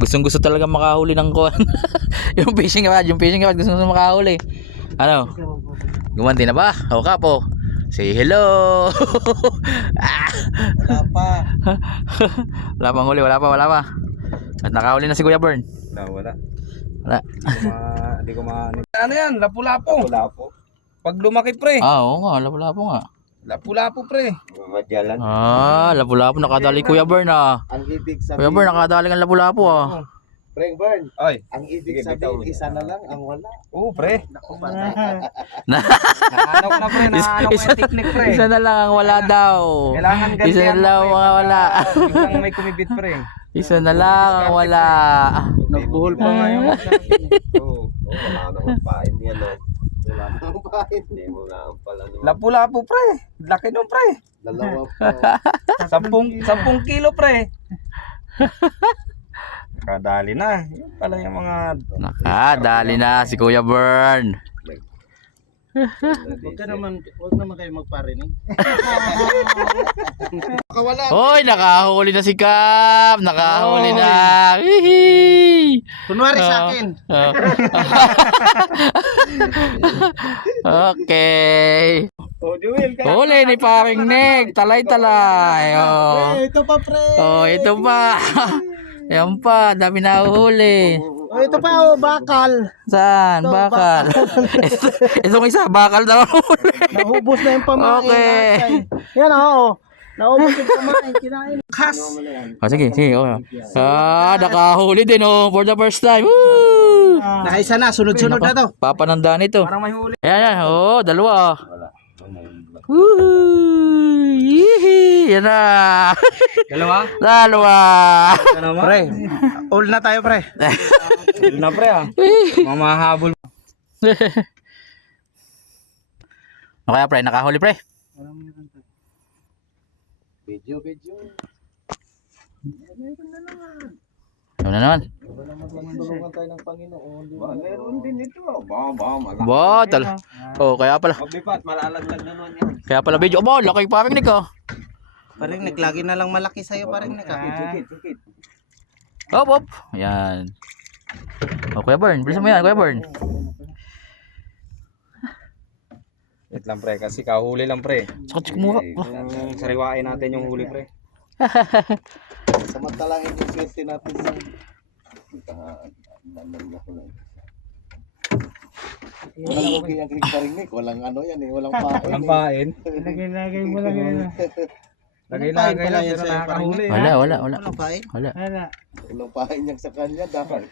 Gustong gusto talaga makahuli ng kuwan. Yung fishing rod gusto makahuli. Ano? Gumanti na ba? O kapo. Say hello. Wala pa. Wala pang huli, wala pa. At nakahuli na si Kuya Bern. Wala. Hindi ko Ano yan? Lapu-lapo. Lapu-lapo. Pag lumaki pre. Oo nga, lapu-lapo nga. Lapu-lapo pre. Madyalan. Lapu-lapo nakadali Kuya Bern Ang ibig sabihin. Kuya Bern nakadali ng lapu-lapo Frank Bern. Ay. Ang ibig sabihin, isa na lang ang wala. Oo pre. Nahanap na pre. Nahanap ko yung technique pre. Isa na lang ang wala daw. Kailangan ganyan. Isa na lang ang wala. Biglang may kumibit pre. Isa na lang ang wala. Nagbuhol pa nga yung Oo. Wala namang pain yan. Wala namang pain. Hindi mo nga ang pala. Lapu-lapo pre. Laki nung pre. Dalawa pa. 10 kilo pre. Nakadali na. Yun pala yung mga... Nakadali na si Kuya Bern. Huwag naman kayo magparinig. Hoy, nakahuli na si Cap. Nakahuli na. Hihi. Kunwari sa akin. Okay. Oh, Jewel. Huli ni paring Nick. Talay-talay. Ito pa pre. Ito pa. Yan pa, dami na uhuli. Ito pa bakal. Saan? Bakal. Itong isa, bakal daw huli. Naubos na yung pamain. Okay. Yan oo. Naubos yung pamain. Kinain. Kas. Sige. Nakahuli din for the first time. Woo! Nakaisa na. Sunod-sunod na to. Papanandaan ito. Parang may huli. Ayan. Dalawa. Woo! Yee! Yan na. Dalawa? Dalawa. Pre. All na tayo pre. Huli na pre Mamahabol. Okay pre, nakahuli pre. Video. Ano na naman? Tulungan tayo ng Panginoon. Meron din ito. Botol. Kaya pala. Mabipat, malalaglag na naman yan. Kaya pala video. Laki pa rin ko. Paring naglagi na lang malaki sa'yo paring Sikit. Hop. Ayan. Kuya Bern, bilisan mo yan, Kuya Bern. Wait lang pre, kasi kahuli lang pre. Sakit mo. Sariwain natin yung huli pre. Samantalangin yung swerte natin sa walang parinig, walang ano yan walang pain. Ang pain. Lagay mo lang yan. Lagay lang pero nakakahuli. Wala. Walang pain? Wala. Wala. Walang pain yan sa kanya dapat.